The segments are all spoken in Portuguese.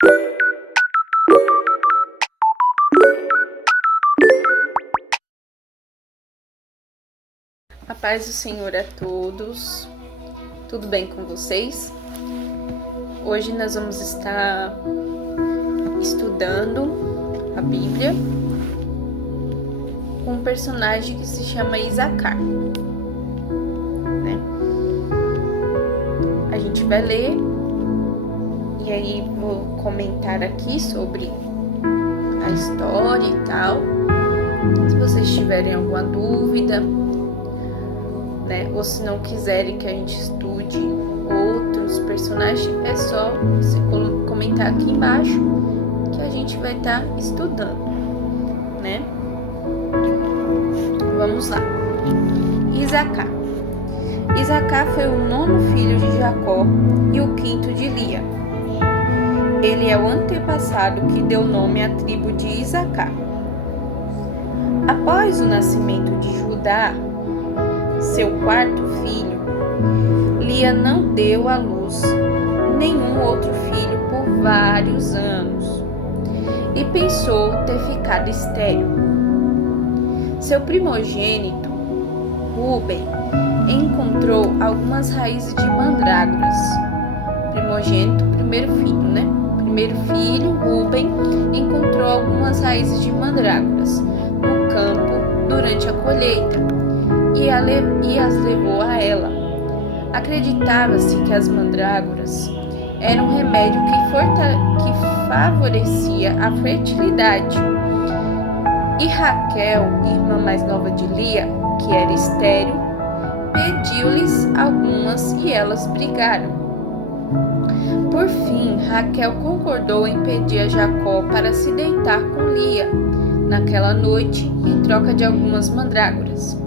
A paz do Senhor a todos, tudo bem com vocês? Hoje nós vamos estar estudando a Bíblia com um personagem que se chama Isacar, né? A gente vai ler e aí vou comentar aqui sobre a história e tal. Se vocês tiverem alguma dúvida, né, ou se não quiserem que a gente estude outros personagens, é só você comentar aqui embaixo que a gente vai estar estudando, né? Vamos lá. Isacar. Isacar foi o 9º filho de Jacó e o 5º de Lia. Ele é o antepassado que deu nome à tribo de Isacar. Após o nascimento de Judá, seu 4º filho, Lia não deu à luz nenhum outro filho por vários anos e pensou ter ficado estéril. Seu primogênito, Ruben, encontrou algumas raízes de mandrágoras. Primogênito, primeiro filho, né? Primeiro filho, Ruben, encontrou algumas raízes de mandrágoras no campo durante a colheita e as levou a ela. Acreditava-se que as mandrágoras eram um remédio que favorecia a fertilidade. E Raquel, irmã mais nova de Lia, que era estéril, pediu-lhes algumas e elas brigaram. Por fim, Raquel concordou em pedir a Jacó para se deitar com Lia naquela noite em troca de algumas mandrágoras.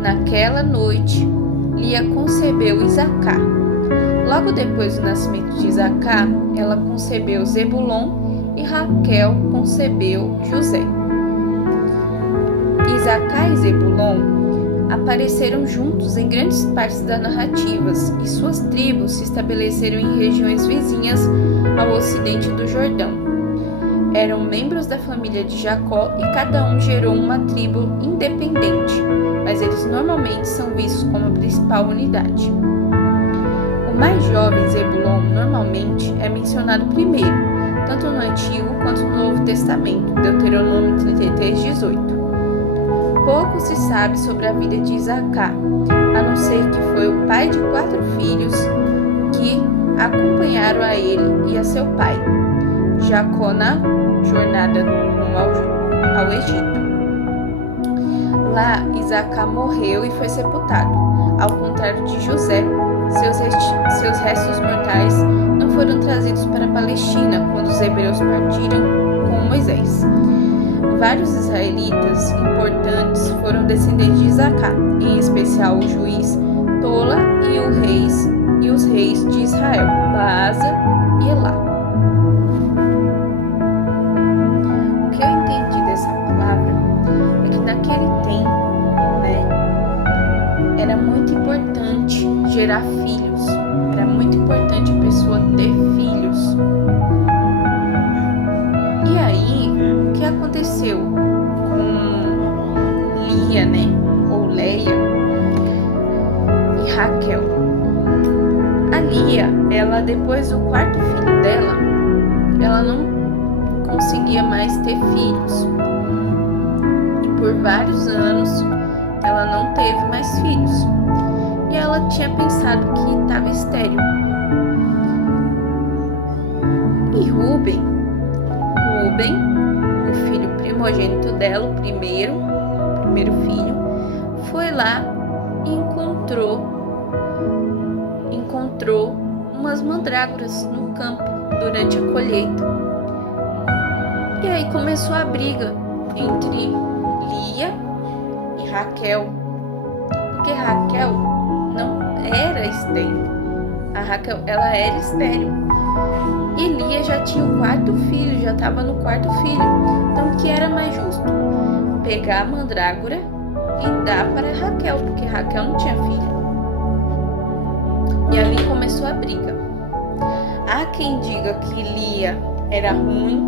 Naquela noite, Lia concebeu Isacar. Logo depois do nascimento de Isacar, ela concebeu Zebulon e Raquel concebeu José. Isacar e Zebulon apareceram juntos em grandes partes das narrativas e suas tribos se estabeleceram em regiões vizinhas ao ocidente do Jordão. Eram membros da família de Jacó e cada um gerou uma tribo independente, mas eles normalmente são vistos como a principal unidade. O mais jovem Zebulon normalmente é mencionado primeiro, tanto no Antigo quanto no Novo Testamento, Deuteronômio 33:18. Pouco se sabe sobre a vida de Isacar, a não ser que foi o pai de 4 filhos que acompanharam a ele e a seu pai, Jacó, na jornada rumo ao Egito. Lá, Isacar morreu e foi sepultado. Ao contrário de José, seus restos mortais não foram trazidos para a Palestina quando os hebreus partiram com Moisés. Vários israelitas importantes foram descendentes de Isacar, em especial o juiz Tola e os reis de Israel, Baasa e Elá. O que eu entendi dessa palavra é que naquele tempo, né, era muito importante gerar filhos, era muito importante a pessoa ter filhos. E aí, o que aconteceu com Lia, né, ou Leia e Raquel? A Lia, ela depois do 4º filho dela, ela não conseguia mais ter filhos. E por vários anos, ela não teve mais filhos. E ela tinha pensado que estava estéril. E Ruben, o filho primogênito dela, o primeiro filho, foi lá e encontrou umas mandrágoras no campo durante a colheita. E aí começou a briga entre Lia e Raquel, porque Raquel não era estéril. A Raquel, ela era estéril. E Lia já tinha o 4º filho, já estava no 4º filho. Então, o que era mais justo? Pegar a mandrágora e dar para Raquel, porque Raquel não tinha filho. E ali começou a briga. Há quem diga que Lia era ruim,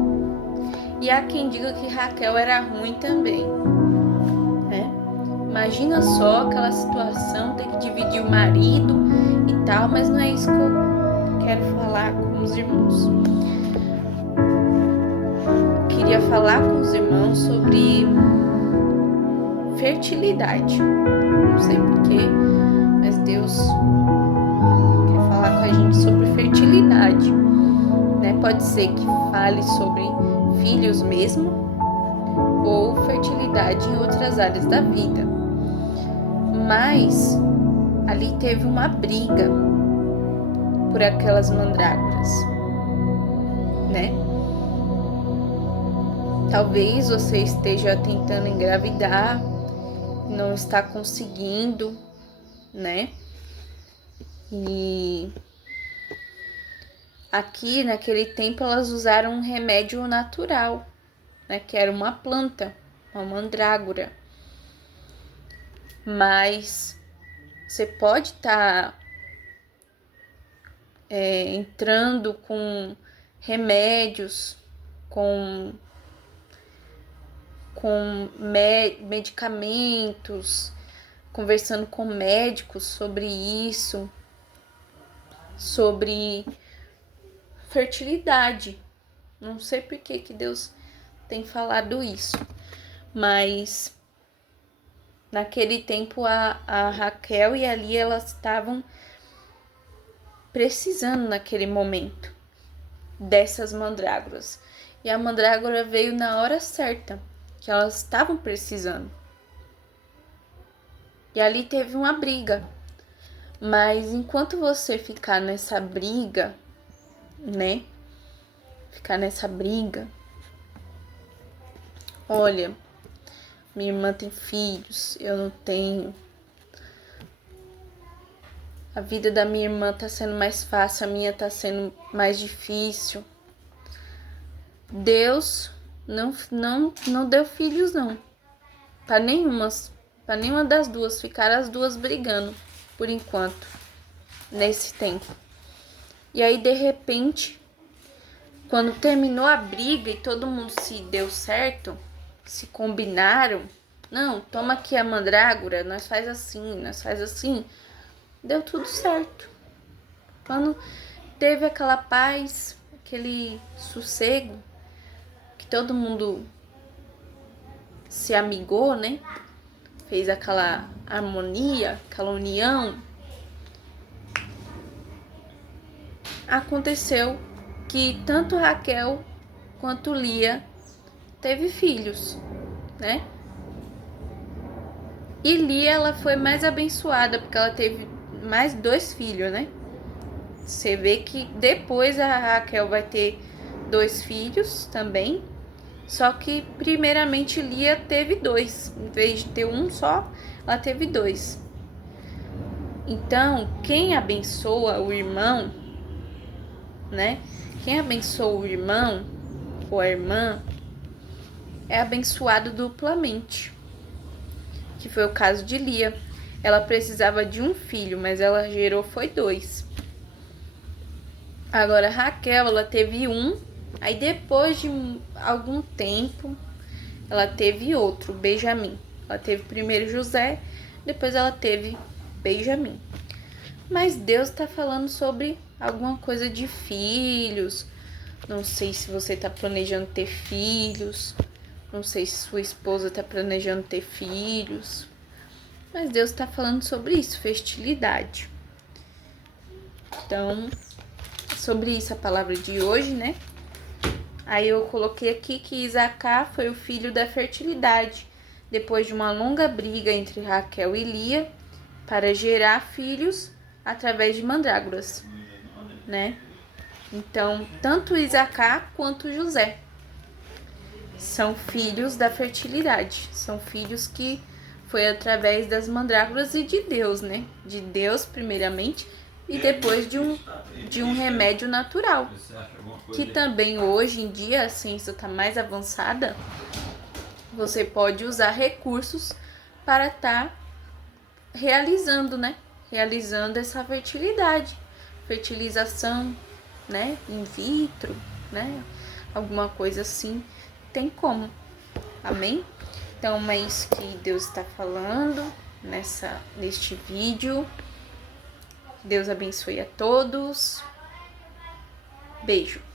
e há quem diga que Raquel era ruim também, né? Imagina só aquela situação, ter que dividir o marido e tal, mas não é isso que eu quero falar com os irmãos. Eu queria falar com os irmãos sobre fertilidade. Não sei porquê, mas Deus quer falar com a gente sobre fertilidade, né? Pode ser que fale sobre filhos mesmo, ou fertilidade em outras áreas da vida. Mas ali teve uma briga por aquelas mandrágoras, né? Talvez você esteja tentando engravidar, não está conseguindo, né? E aqui naquele tempo elas usaram um remédio natural, né? Que era uma planta, uma mandrágora. Mas você pode estar entrando com remédios, com medicamentos, conversando com médicos sobre isso, sobre fertilidade. Não sei por que Deus tem falado isso, mas naquele tempo a Raquel e a Lia, elas estavam precisando naquele momento dessas mandrágoras. E a mandrágora veio na hora certa, que elas estavam precisando. E ali teve uma briga. Mas enquanto você ficar nessa briga, né? Olha, minha irmã tem filhos, eu não tenho. A vida da minha irmã tá sendo mais fácil, a minha tá sendo mais difícil. Deus não deu filhos, não. Pra nenhuma das duas. Ficaram as duas brigando, por enquanto, nesse tempo. E aí, de repente, quando terminou a briga e todo mundo se deu certo, se combinaram, não, toma aqui a mandrágora, nós faz assim, deu tudo certo. Quando teve aquela paz, aquele sossego, que todo mundo se amigou, né? Fez aquela harmonia, aquela união. Aconteceu que tanto Raquel quanto Lia teve filhos, né? E Lia, ela foi mais abençoada, porque ela teve mais 2 filhos, né? Você vê que depois a Raquel vai ter 2 filhos também. Só que primeiramente Lia teve 2. Em vez de ter um só, ela teve 2. Então, quem abençoa o irmão, né? Quem abençoa o irmão ou a irmã é abençoado duplamente. Que foi o caso de Lia. Ela precisava de um filho, mas ela gerou foi 2. Agora Raquel, ela teve um, aí depois de algum tempo ela teve outro, Benjamim. Ela teve primeiro José, depois ela teve Benjamim. Mas Deus está falando sobre alguma coisa de filhos. Não sei se você está planejando ter filhos, não sei se sua esposa está planejando ter filhos, mas Deus está falando sobre isso, fertilidade. Então, sobre isso a palavra de hoje, né? Aí eu coloquei aqui que Isacar foi o filho da fertilidade, depois de uma longa briga entre Raquel e Lia, para gerar filhos através de mandrágoras, né? Então, tanto Isacar quanto José são filhos da fertilidade, são filhos que foi através das mandrágoras e de Deus, né? De Deus primeiramente e depois de um remédio natural, que também hoje em dia a ciência está mais avançada, você pode usar recursos para estar realizando, né? Realizando essa fertilidade, fertilização, né? In vitro, né? alguma coisa assim, tem como. Amém? Então é isso que Deus está falando neste vídeo. Deus abençoe a todos. Beijo.